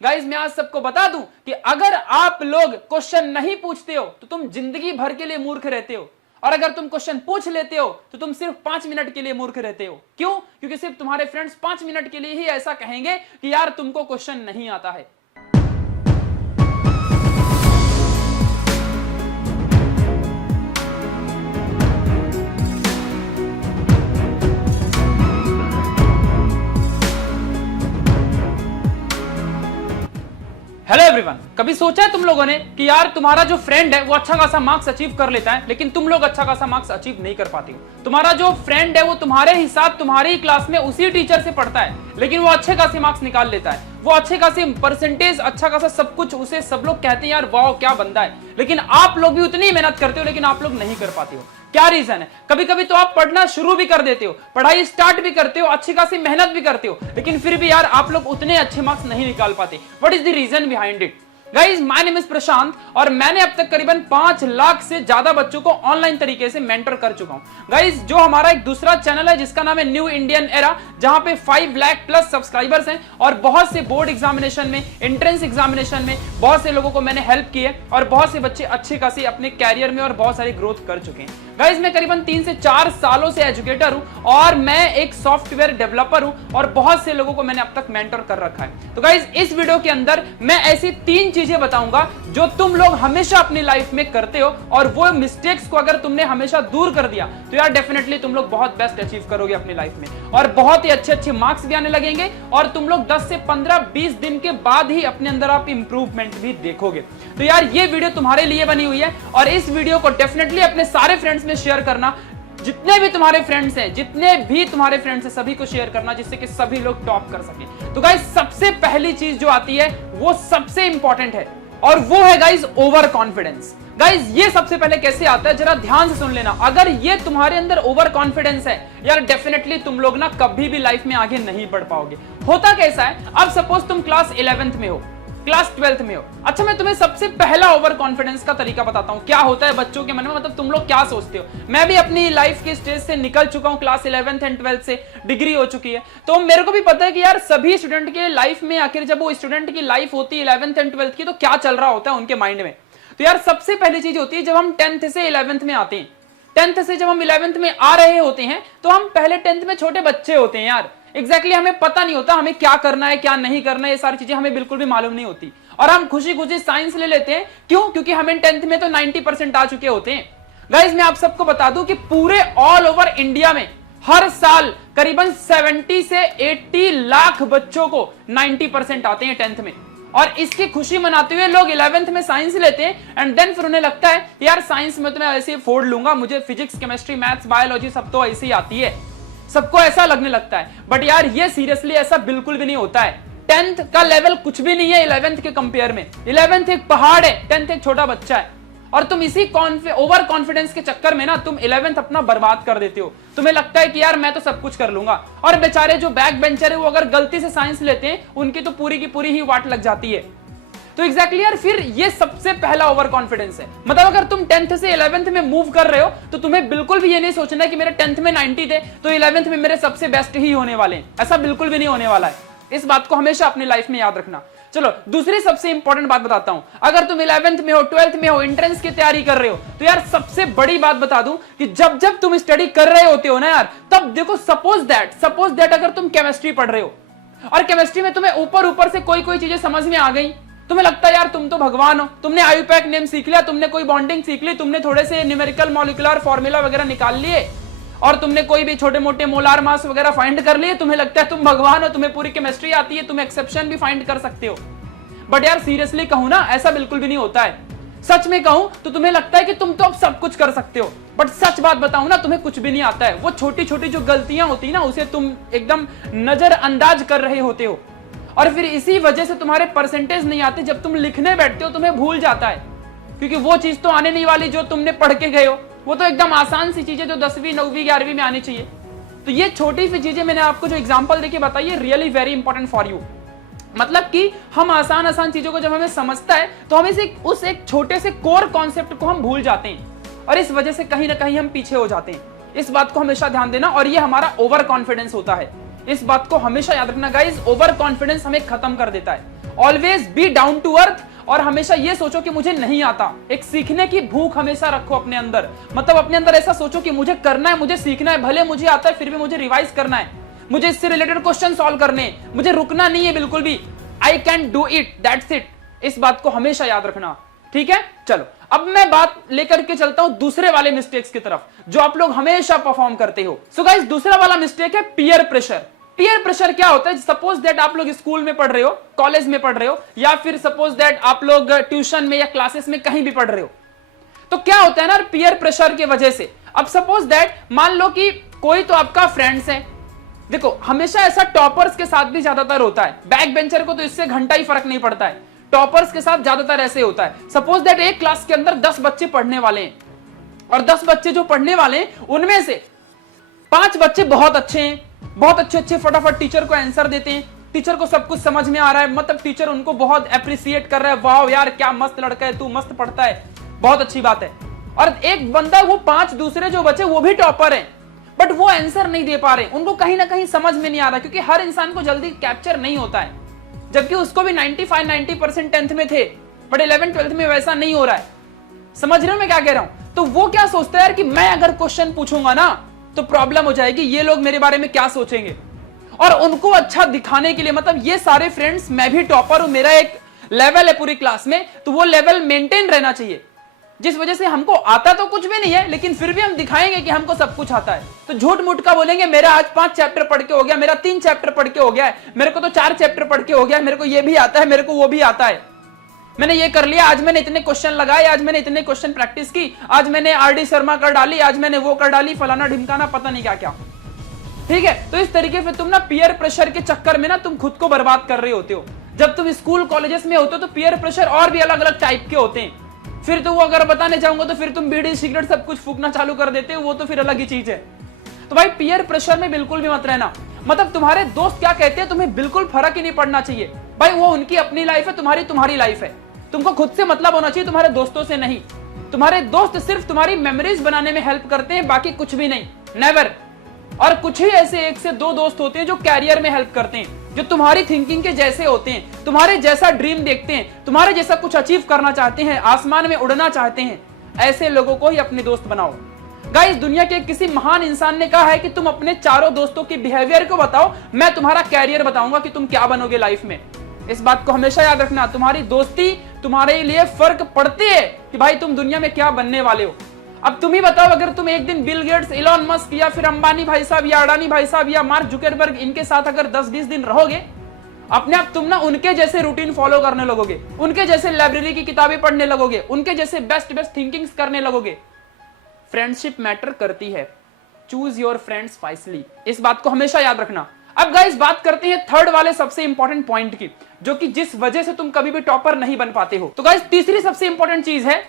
Guys मैं आज सबको बता दूं कि अगर आप लोग क्वेश्चन नहीं पूछते हो तो तुम जिंदगी भर के लिए मूर्ख रहते हो, और अगर तुम क्वेश्चन पूछ लेते हो तो तुम सिर्फ 5 मिनट के लिए मूर्ख रहते हो। क्यों? क्योंकि सिर्फ तुम्हारे फ्रेंड्स 5 मिनट के लिए ही ऐसा कहेंगे कि यार तुमको क्वेश्चन नहीं आता है। हेलो एवरीवन, कभी सोचा है तुम लोगों ने कि यार तुम्हारा जो फ्रेंड है वो अच्छा खासा मार्क्स अचीव कर लेता है, लेकिन तुम लोग अच्छा खासा मार्क्स अचीव नहीं कर पाते हो। तुम्हारा जो फ्रेंड है वो तुम्हारे ही साथ तुम्हारी ही क्लास में उसी टीचर से पढ़ता है, लेकिन वो अच्छे खासे मार्क्स निकाल लेता है, वो अच्छे खासे परसेंटेज, अच्छा खासा सब कुछ, उसे सब लोग कहते हैं यार वाह क्या बंदा है। लेकिन आप लोग भी उतनी मेहनत करते हो लेकिन आप लोग नहीं कर पाते हो। क्या रीजन है? कभी कभी तो आप पढ़ना शुरू भी कर देते हो, पढ़ाई स्टार्ट भी करते हो, अच्छी खासी मेहनत भी करते हो, लेकिन फिर भी यार आप लोग उतने अच्छे मार्क्स नहीं निकाल पाते। What is the reason behind it? Guys my name is Prashant और मैंने अब तक करीबन 5 लाख से ज्यादा बच्चों को ऑनलाइन तरीके से मेंटर कर चुका हूं। गाइज जो हमारा एक दूसरा चैनल है जिसका नाम है न्यू इंडियन एरा, जहां पे 5 लाख प्लस सब्सक्राइबर्स हैं और बहुत से बोर्ड एग्जामिनेशन में, एंट्रेंस एग्जामिनेशन में बहुत से लोगों को मैंने हेल्प की है और बहुत से बच्चे अच्छे खासे अपने कैरियर में और बहुत सारी ग्रोथ कर चुके हैं। गाइज मैं करीबन 3 से 4 सालों से एजुकेटर हूं और मैं एक सॉफ्टवेयर डेवलपर हूं और बहुत से लोगों को मैंने अब तक मेंटर कर रखा है। तो गाइज इस वीडियो के अंदर मैं ऐसी 3 चीजें बताऊंगा जो तुम लोग हमेशा अपनी लाइफ में करते हो, और वो मिस्टेक्स को अगर तुमने हमेशा दूर कर दिया तो यार डेफिनेटली तुम लोग बहुत बेस्ट अचीव करोगे अपनी लाइफ में और बहुत ही अच्छे अच्छे मार्क्स भी आने लगेंगे और तुम लोग 10 से 15-20 दिन के बाद ही अपने अंदर आप इंप्रूवमेंट भी देखोगे। तो यार ये वीडियो तुम्हारे लिए बनी हुई है और इस वीडियो को डेफिनेटली अपने सारे फ्रेंड्स में शेयर करना। जितने भी तुम्हारे फ्रेंड्स हैं सभी को शेयर करना, जिससे कि सभी लोग टॉप कर सके। तो गाइस सबसे पहली चीज जो आती है वो सबसे इंपॉर्टेंट है और वो है गाइस ओवर कॉन्फिडेंस। गाइस ये सबसे पहले कैसे आता है जरा ध्यान से सुन लेना। अगर ये तुम्हारे अंदर ओवर कॉन्फिडेंस है यार डेफिनेटली तुम लोग ना कभी भी लाइफ में आगे नहीं बढ़ पाओगे। होता कैसा है, अब सपोज तुम क्लास 11th में हो, क्लास 12th में हो। अच्छा मैं तुम्हें सबसे पहला ओवर कॉन्फिडेंस का तरीका बताता हूं क्या होता है बच्चों के मन में, मतलब तुम लोग क्या सोचते हो। मैं भी अपनी लाइफ के स्टेज से निकल चुका हूं, क्लास 11th एंड 12th से डिग्री हो चुकी है, तो मेरे को भी पता है कि यार सभी स्टूडेंट के लाइफ में आखिर जब वो स्टूडेंट की लाइफ होती है 11th एंड 12th की तो क्या चल रहा होता है उनके माइंड में। तो यार सबसे पहली चीज होती है जब हम 10th से 11th में आते हैं, 10th से जब हम 11th में आ रहे होते हैं तो हम पहले 10th में छोटे बच्चे होते हैं यार। एग्जैक्टली हमें पता नहीं होता हमें क्या करना है क्या नहीं करना है, ये सारी चीजें हमें बिल्कुल भी मालूम नहीं होती और हम खुशी खुशी साइंस ले लेते हैं। क्यों? क्योंकि हमें 10th में तो 90% आ चुके होते हैं। गाइस मैं आप सबको बता दूं कि पूरे ऑल ओवर इंडिया में हर साल करीबन 70 से 80 लाख बच्चों को 90% आते हैं 10th में, और इसकी खुशी मनाते हुए लोग 11th में साइंस लेते हैं एंड देन फिर उन्हें लगता है यार साइंस में तो मैं ऐसे ही फोड़ लूंगा, मुझे फिजिक्स, केमिस्ट्री, मैथ्स, बायोलॉजी सब तो ऐसे ही आती है, सबको ऐसा लगने लगता है। बट यार ये सीरियसली ऐसा बिल्कुल भी नहीं होता है। 10th का लेवल कुछ भी नहीं है 11th के कंपेयर में। 11th एक पहाड़ है, 10th एक छोटा बच्चा है, और तुम इसी ओवर कॉन्फिडेंस के चक्कर में ना तुम 11th अपना बर्बाद कर देते हो। तुम्हें लगता है कि यार मैं तो सब कुछ कर लूंगा, और बेचारे जो बैक बेंचर है वो अगर गलती से साइंस लेते हैं उनकी तो पूरी की पूरी ही वाट लग जाती है। तो एग्जैक्टली यार फिर ये सबसे पहला ओवर कॉन्फिडेंस है। मतलब अगर तुम 10th से 11th में मूव कर रहे हो तो तुम्हें बिल्कुल भी ये नहीं सोचना है कि मेरे 10th में 90 थे तो 11th में मेरे सबसे बेस्ट ही होने वाले हैं, ऐसा बिल्कुल भी नहीं होने वाला है। इस बात को हमेशा अपनी लाइफ में याद रखना। चलो दूसरी सबसे इंपॉर्टेंट बात बताता हूं। अगर तुम 11th में हो, 12th में हो, एंट्रेंस की तैयारी कर रहे हो तो यार सबसे बड़ी बात बता दूं कि जब जब तुम स्टडी कर रहे होते हो ना यार, तब देखो सपोज दैट अगर तुम केमिस्ट्री पढ़ रहे हो और केमिस्ट्री में तुम्हें ऊपर से कोई चीजें समझ में आ गई, तुम्हें लगता है यार तुम तो भगवान हो, तुमने आयुपैक नेम सीख लिया, तुमने कोई बॉन्डिंग सीख ली, तुमने थोड़े से न्यूमेरिकल मॉलिक्यूलर फॉर्मूला वगैरह निकाल लिए और तुमने कोई भी छोटे मोटे मोलार मास वगैरह फाइंड कर लिए, तुम्हें लगता है तुम भगवान हो, तुम्हें पूरी केमिस्ट्री आती है, तुम एक्सेप्शन भी फाइंड कर सकते हो। बट यार सीरियसली कहूं ना ऐसा बिल्कुल भी नहीं होता है। सच में कहूं तो तुम्हें लगता है कि तुम तो अब सब कुछ कर सकते हो, बट सच बात बताऊं ना तुम्हें कुछ भी नहीं आता है। वो छोटी छोटी जो गलतियां होती है ना उसे तुम एकदम नजरअंदाज कर रहे होते हो, और फिर इसी वजह से तुम्हारे परसेंटेज नहीं आते। जब तुम लिखने बैठते हो तुम्हें भूल जाता है, क्योंकि वो चीज तो आने नहीं वाली जो तुमने पढ़ के गए हो, वो तो एकदम आसान सी चीजें जो 10वीं 9वीं 11वीं में आनी चाहिए। तो ये छोटी सी चीजें मैंने आपको जो एग्जांपल देके बताई है really very important for you. मतलब कि हम आसान चीजों को जब हमें समझता है तो हम उस एक छोटे से कोर कॉन्सेप्ट को हम भूल जाते हैं और इस वजह से कहीं ना कहीं हम पीछे हो जाते हैं। इस बात को हमेशा ध्यान देना, और ये हमारा ओवर कॉन्फिडेंस होता है। इस बात को हमेशा याद रखना गाइस, ओवर कॉन्फिडेंस हमें खत्म कर देता है always be down to earth और हमेशा ये सोचो कि मुझे नहीं आता। एक सीखने की भूख हमेशा रखो अपने अंदर, मतलब अपने अंदर ऐसा सोचो कि मुझे करना है, मुझे सीखना है, भले मुझे आता है फिर भी मुझे रिवाइज करना है, मुझे इससे रिलेटेड क्वेश्चन सॉल्व करने, मुझे रुकना नहीं है बिल्कुल भी। I can do it, that's it. इस बात को हमेशा याद रखना, ठीक है। चलो अब मैं बात लेकर के चलता हूं दूसरे वाले मिस्टेक्स की तरफ जो आप लोग हमेशा परफॉर्म करते हो। सो गाइस, दूसरा वाला मिस्टेक है पियर प्रेशर। पियर प्रेशर क्या होता है? सपोज दैट आप लोग स्कूल में पढ़ रहे हो, कॉलेज में पढ़ रहे हो, या फिर सपोज दैट आप लोग ट्यूशन में या क्लासेस में कहीं भी पढ़ रहे हो, तो क्या होता है ना पियर प्रेशर की वजह से। अब सपोज दैट मान लो कि कोई तो आपका फ्रेंड्स है, देखो हमेशा ऐसा टॉपर्स के साथ भी ज्यादातर होता है, बैक बेंचर को तो इससे घंटा ही फर्क नहीं पड़ता है, टॉपर्स के साथ ज्यादातर ऐसे होता है। सपोज दैट एक क्लास के अंदर 10 बच्चे पढ़ने वाले हैं और 10 बच्चे जो पढ़ने वाले हैं उनमें से 5 बच्चे बहुत अच्छे हैं, बहुत अच्छे फटाफट टीचर को आंसर देते हैं, टीचर को सब कुछ समझ में आ रहा है, मतलब टीचर उनको बहुत अप्रिशिएट कर रहा है, वाह यार क्या मस्त लड़का है तू, मस्त पढ़ता है, बहुत अच्छी बात है। और एक बंदा, वो 5 दूसरे जो बच्चे वो भी टॉपर हैं, बट वो आंसर नहीं दे पा रहे, उनको कहीं ना कहीं समझ में नहीं आ रहा, क्योंकि हर इंसान को जल्दी कैप्चर नहीं होता है, जबकि उसको भी 95-90% 10th में थे, बट 11th-12th में वैसा नहीं हो रहा है। समझ रहे हो मैं क्या कह रहा हूं? तो वो क्या सोचता है यार कि मैं अगर क्वेश्चन पूछूंगा ना तो प्रॉब्लम हो जाएगी, ये लोग मेरे बारे में क्या सोचेंगे, और उनको अच्छा दिखाने के लिए, मतलब ये सारे फ्रेंड्स, मैं भी टॉपर हूं, मेरा एक लेवल है पूरी क्लास में, तो वो लेवल मेंटेन रहना चाहिए, जिस वजह से हमको आता तो कुछ भी नहीं है लेकिन फिर भी हम दिखाएंगे कि हमको सब कुछ आता है। तो झूठ मूठ का बोलेंगे मेरा आज 5 चैप्टर पढ़ के हो गया, मेरा 3 चैप्टर पढ़ के हो गया है, मेरे को तो 4 चैप्टर पढ़ के हो गया, मेरे को ये भी आता है, मेरे को वो भी आता है, मैंने ये कर लिया, आज मैंने इतने क्वेश्चन लगाए, आज मैंने इतने क्वेश्चन प्रैक्टिस की, आज मैंने आरडी शर्मा कर डाली, आज मैंने वो कर डाली, फलाना ढिमकाना, पता नहीं क्या क्या। ठीक है, तो इस तरीके से तुम ना पियर प्रेशर के चक्कर में ना तुम खुद को बर्बाद कर रहे होते हो। जब तुम स्कूल कॉलेजेस में होते हो तो पियर प्रेशर और भी अलग अलग टाइप के होते हैं, फिर तो वो अगर बताने जाऊंगा तो फिर तुम बीड़ी सिगरेट सब कुछ फूकना चालू कर देते हो, वो तो फिर अलग ही चीज है। तो भाई पियर प्रेशर में बिल्कुल भी मत रहना, मतलब तुम्हारे दोस्त क्या कहते हैं तुम्हें बिल्कुल फर्क ही नहीं पड़ना चाहिए भाई, वो उनकी अपनी लाइफ है, तुम्हारी तुम्हारी लाइफ है, तुमको खुद से मतलब होना चाहिए, तुम्हारे दोस्तों से नहीं। तुम्हारे दोस्त सिर्फ तुम्हारी मेमोरीज बनाने में हेल्प करते हैं, बाकी कुछ भी नहीं, नेवर। और कुछ ही ऐसे 1 से 2 दोस्त होते हैं जो कैरियर में हेल्प करते हैं, जो तुम्हारी थिंकिंग के जैसे होते हैं, तुम्हारे जैसा ड्रीम देखते हैं, तुम्हारे जैसा कुछ अचीव करना चाहते हैं, आसमान में उड़ना चाहते हैं, ऐसे लोगों को ही अपने दोस्त बनाओ। गाइस, दुनिया के किसी महान इंसान ने कहा है कि तुम अपने चारों दोस्तों के बिहेवियर को बताओ, मैं तुम्हारा कैरियर बताऊंगा कि तुम क्या बनोगे लाइफ में। इस बात को हमेशा याद रखना, तुम्हारी दोस्ती तुम्हारे लिए फर्क पड़ती है कि भाई तुम दुनिया में क्या बनने वाले हो। अब तुम ही बताओ, अगर तुम एक दिन बिल गेट्स, इलॉन मस्क या फिर अंबानी भाई साहब या अडानी भाई साहब या मार्क जुकरबर्ग इनके साथ अगर 10-20 दिन रहोगे, अपने आप तुम ना उनके जैसे रूटीन फॉलो करने लगोगे, उनके जैसे लाइब्रेरी की किताबें पढ़ने लगोगे, उनके जैसे बेस्ट थिंकिंग्स करने लगोगे। फ्रेंडशिप मैटर करती है, चूज योर फ्रेंड्स वाइसली, इस बात को हमेशा याद रखना। अब गाइस बात करते हैं थर्ड वाले सबसे इंपॉर्टेंट पॉइंट की, जो कि जिस वजह से तुम कभी भी टॉपर नहीं बन पाते हो। तो गाइस तीसरी सबसे इंपॉर्टेंट चीज है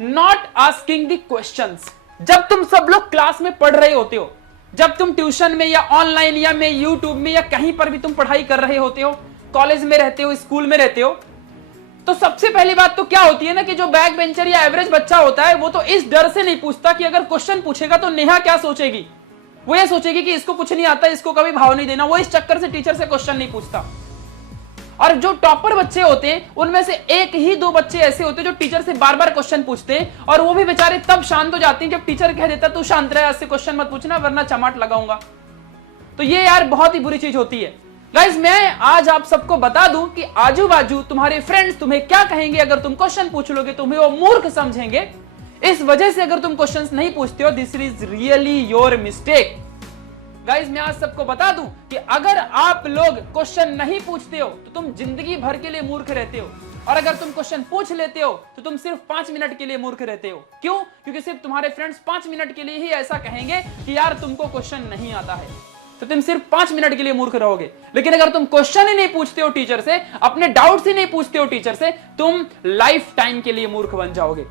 नॉट आस्किंग द क्वेश्चंस। जब तुम सब लोग क्लास में पढ़ रहे होते हो, जब तुम ट्यूशन में या ऑनलाइन या में यूट्यूब में या कहीं पर भी तुम पढ़ाई कर रहे होते हो, कॉलेज में रहते हो, स्कूल में रहते हो, तो सबसे पहली बात तो क्या होती है ना कि जो बैक बेंचर या एवरेज बच्चा होता है वो तो इस डर से नहीं पूछता कि अगर क्वेश्चन पूछेगा तो नेहा क्या सोचेगी, वो ये सोचेगी कि इसको कुछ नहीं आता, इसको कभी भाव नहीं देना, वो इस चक्कर से टीचर से क्वेश्चन नहीं पूछता। और जो टॉपर बच्चे होते हैं उनमें से 1 ही 2 बच्चे ऐसे होते हैं जो टीचर से बार बार क्वेश्चन पूछते हैं, और वो भी बेचारे तब शांत हो जाते हैं जब टीचर कह देता तू शांत रह, इससे क्वेश्चन मत पूछना वरना चमाट लगाऊंगा। तो ये यार बहुत ही बुरी चीज होती है। गाइस मैं आज आप सबको बता दूं कि आजू बाजू तुम्हारे फ्रेंड्स तुम्हें क्या कहेंगे अगर तुम क्वेश्चन पूछ लोगे, तुम्हें वो मूर्ख समझेंगे। इस वजह से अगर तुम क्वेश्चंस नहीं पूछते हो, this is really your mistake. Guys मैं आज सबको बता दूं कि अगर आप लोग क्वेश्चन नहीं पूछते हो तो तुम जिंदगी भर के लिए मूर्ख रहते हो, और अगर तुम क्वेश्चन पूछ लेते हो तो तुम सिर्फ 5 मिनट के लिए मूर्ख रहते हो। क्यों? क्योंकि सिर्फ तुम्हारे फ्रेंड्स 5 मिनट के लिए ही ऐसा कहेंगे कि यार तुमको क्वेश्चन नहीं आता है, तो तुम सिर्फ 5 मिनट के लिए मूर्ख रहोगे। लेकिन अगर तुम क्वेश्चन ही नहीं पूछते हो टीचर से, अपने डाउट्स ही नहीं पूछते हो टीचर से, तुम लाइफ टाइम के लिए मूर्ख बन जाओगे।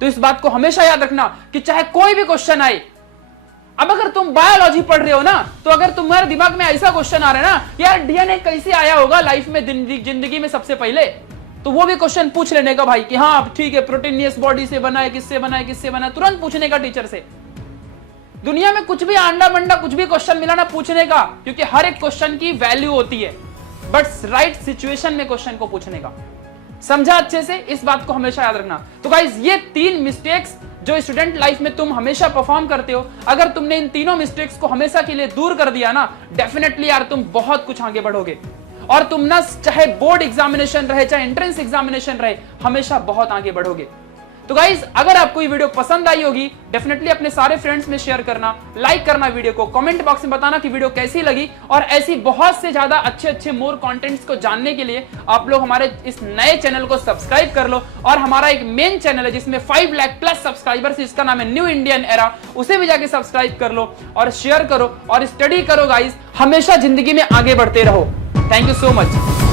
तो इस बात को हमेशा याद रखना कि चाहे कोई भी क्वेश्चन आए, अब अगर तुम बायोलॉजी पढ़ रहे हो ना, तो अगर तुम्हारे दिमाग में ऐसा क्वेश्चन आ रहा है ना यार डीएनए कैसे आया होगा लाइफ में, जिंदगी में सबसे पहले, तो वो भी क्वेश्चन पूछ लेने का भाई कि हाँ ठीक है प्रोटीनियस बॉडी से बना है, किससे बना है, किससे बना है, तुरंत पूछने का टीचर से। दुनिया में कुछ भी आंडा मंडा कुछ भी क्वेश्चन मिला ना पूछने का, क्योंकि हर एक क्वेश्चन की वैल्यू होती है। बट राइट सिचुएशन में क्वेश्चन को पूछने का। समझा अच्छे से? इस बात को हमेशा याद रखना। तो गाइज ये 3 मिस्टेक्स जो स्टूडेंट लाइफ में तुम हमेशा परफॉर्म करते हो, अगर तुमने इन तीनों मिस्टेक्स को हमेशा के लिए दूर कर दिया ना, डेफिनेटली यार तुम बहुत कुछ आगे बढ़ोगे और तुम ना चाहे बोर्ड एग्जामिनेशन रहे चाहे एंट्रेंस एग्जामिनेशन रहे, हमेशा बहुत आगे बढ़ोगे। तो गाइज अगर आपको ये वीडियो पसंद आई होगी, डेफिनेटली अपने सारे फ्रेंड्स में शेयर करना, लाइक करना वीडियो को, कमेंट बॉक्स में बताना कि वीडियो कैसी लगी। और ऐसी बहुत से ज्यादा अच्छे अच्छे मोर कंटेंट्स को जानने के लिए आप लोग हमारे इस नए चैनल को सब्सक्राइब कर लो। और हमारा एक मेन चैनल है जिसमें 5 लाख प्लस सब्सक्राइबर्स, इसका नाम है न्यू इंडियन एरा, उसे भी जाके सब्सक्राइब कर लो और शेयर करो और स्टडी करो गाइज। हमेशा जिंदगी में आगे बढ़ते रहो। Thank you so much.